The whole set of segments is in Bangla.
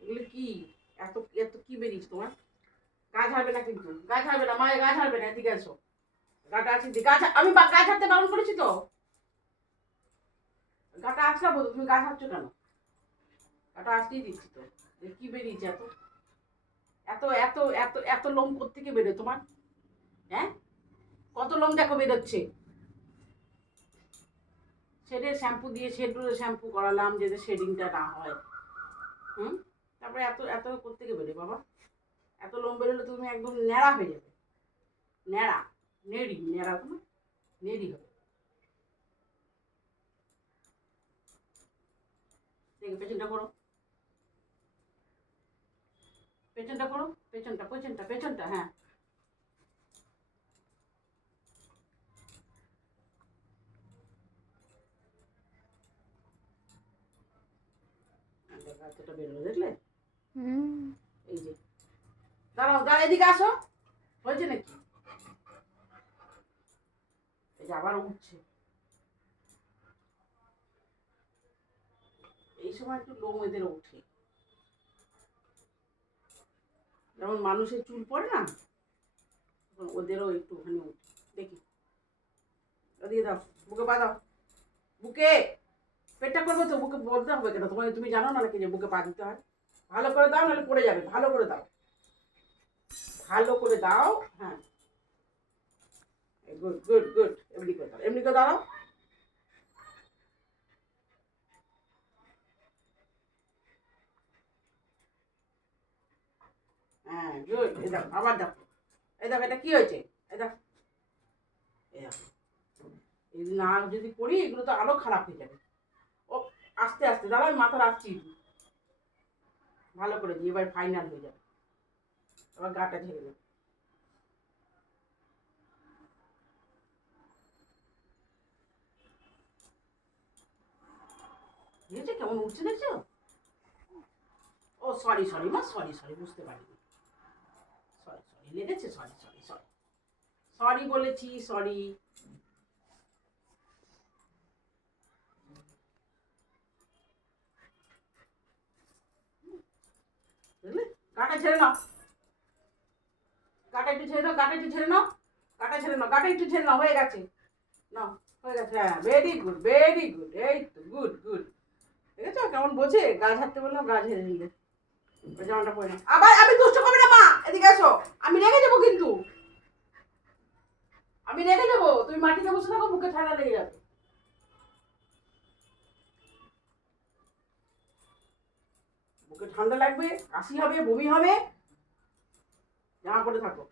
এগুলো কি? এত এত কি বেরিয়েছে তোমার? গা ঝাড়বে না কিন্তু। গা ঝাড়বে না মায়ের গা ঝাড়বে না এদিকে এসো। গাটা আছে গা ঝা- আমি বা- গা বারণ করেছি তো? গাটা আছড়াবো তো, তুমি গা ঝাড়ছো কেন? গাটা আসতেই দিচ্ছি তো। কি বেরিয়েছে এত? এত এত এত এত লোম কোত্থেকে বেরোয় তোমার? হ্যাঁ? কত লোম দেখো বেরোচ্ছে? শেডের শ্যাম্পু দিয়ে শেডের শ্যাম্পু করালাম যাতে শেডিংটা না হয়। হুম? তারপরে এত এত কোত্থেকে বেরোয় বাবা? এত লোম বেরোলে তুমি একদম ন্যাড়া হয়ে যাবে। ন্যাড়া, নেড়ি, ন্যাড়া তো না নেড়ি হবে। পেছনটা করো। পেছনটা করো, পেছনটা পেছনটা পেছনটা হ্যাঁ। এতটা বেরোলো দেখলে? এই যে। দাঁড়াও দাঁড়া এদিকে আসো। হয়েছে নাকি? এই যে আবার উঠছে। এই সময় একটু লোম এদের ওঠে। যেমন মানুষের চুল পড়ে না ওদেরও একটুখানি উঠে। দেখি। দিয়ে দাও বুকে পা দাও। বুকে! পেটটা করবে তো বুকে বলতে হবে কেন? তোমার তুমি জানো না নাকি যে বুকে পা দিতে হয়? ভালো করে দাও, নাহলে পড়ে যাবে। ভালো করে দাও। ভালো করে দাও হ্যাঁ। Good good good. এমনি করে দাও। এমনি করে দাঁড়াও। হ্যাঁ গুড। দেখো, আবার দেখো। এই এটা কি হয়েছে? এই না যদি করি এগুলো তো আরও খারাপ হয়ে যাবে। আস্তে আস্তে দাঁড়াও আমি মাথা রাখছি। ভালো করে দিই এবার ফাইনাল হয়ে যাবে। আবার গাটা ঝেড়ে দেবে। দেখেছ কেমন উঠছে, দেখছ? ও সরি সরি মা সরি সরি বুঝতে পারিনি। সরি সরি লেগেছে সরি সরি সরি সরি বলেছি সরি গাটা ছেড়ে নাও। গাটা একটু ছেড়ে নাও গাটা একটু ছেড়ে নাও। গাটা ছেড়ে নাও গাটা একটু ছেড়ে নাও, হয়ে গেছে। নাও, হয়ে গেছে হ্যাঁ ভেরি গুড ভেরি গুড এই তো গুড গুড দেখেছ কেমন বোঝে? গা ঝাড়তে বললাম, গা ঝেড়ে নিলে। জামাটা পরে আবার আমি দুষ্ট করবে না, মা! এদিকে আসো আমি রেগে যাব কিন্তু। আমি রেগে যাব। তুমি মাটিতে বসে থাকো বুকে ঠান্ডা লেগে যাবে। বুকে ঠান্ডা লাগবে, কাশি হবে, বমি হবে, জামা পরে থাকো।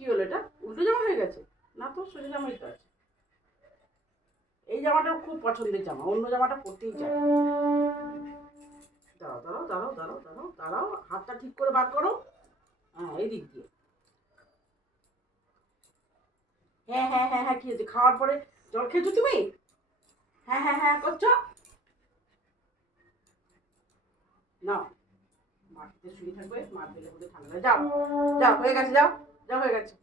কি হলো এটা? উল্টো জামা হয়ে গেছে? না তো, সোজা জামাই তো আছে। এই জামাটা খুব পছন্দের জামা, অন্য জামাটা পরতেই চায়। দাঁড়াও দাঁড়াও দাঁড়াও দাঁড়াও দাঁড়াও দাঁড়াও, হাতটা ঠিক করে বার করো। হ্যাঁ এই দিক দিয়ে। হ্যাঁ হ্যাঁ হ্যাঁ হ্যাঁ কি খাওয়ার পরে জল খেয়েছো তুমি? হ্যাঁ হ্যাঁ হ্যাঁ করছ? না। মাটিতে শুয়ে থাকবে মা দিলে বোধহয় ঠান্ডা যাও যাও, হয়ে গেছে, যাও যাও, হয়ে গেছে।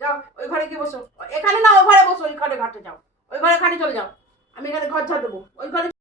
যাও, ওই ঘরে গিয়ে বসো। এখানে না, ওই ঘরে বসো, ওই ঘরে ঘাটে যাও। ওই ঘরে ঘাটে চলে যাও। আমি এখানে ঘর ঝাড় দেবো। ওই ঘরে